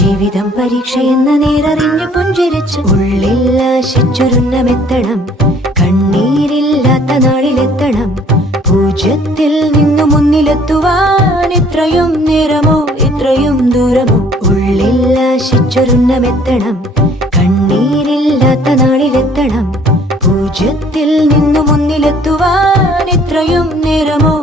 ജീവിതം പരീക്ഷയെന്ന നേരറിഞ്ഞു പുഞ്ചിരിച്ച് ഉള്ളിൽ ആശിച്ചൊരുന്നമെത്തണം. കണ്ണീരില്ലാത്ത നാളിലെത്തണം. പൂജ്യത്തിൽ നിന്നു മുന്നിലെത്തുവാൻ ഇത്രയും നേരമോ ഇത്രയും ദൂരമോ? ഉള്ളിൽ ആശിച്ചൊരുന്നമെത്തണം. കണ്ണീരില്ലാത്ത നാളിലെത്തണം. പൂജ്യത്തിൽ നിന്നു മുന്നിലെത്തുവാൻ ഇത്രയും നേരമോ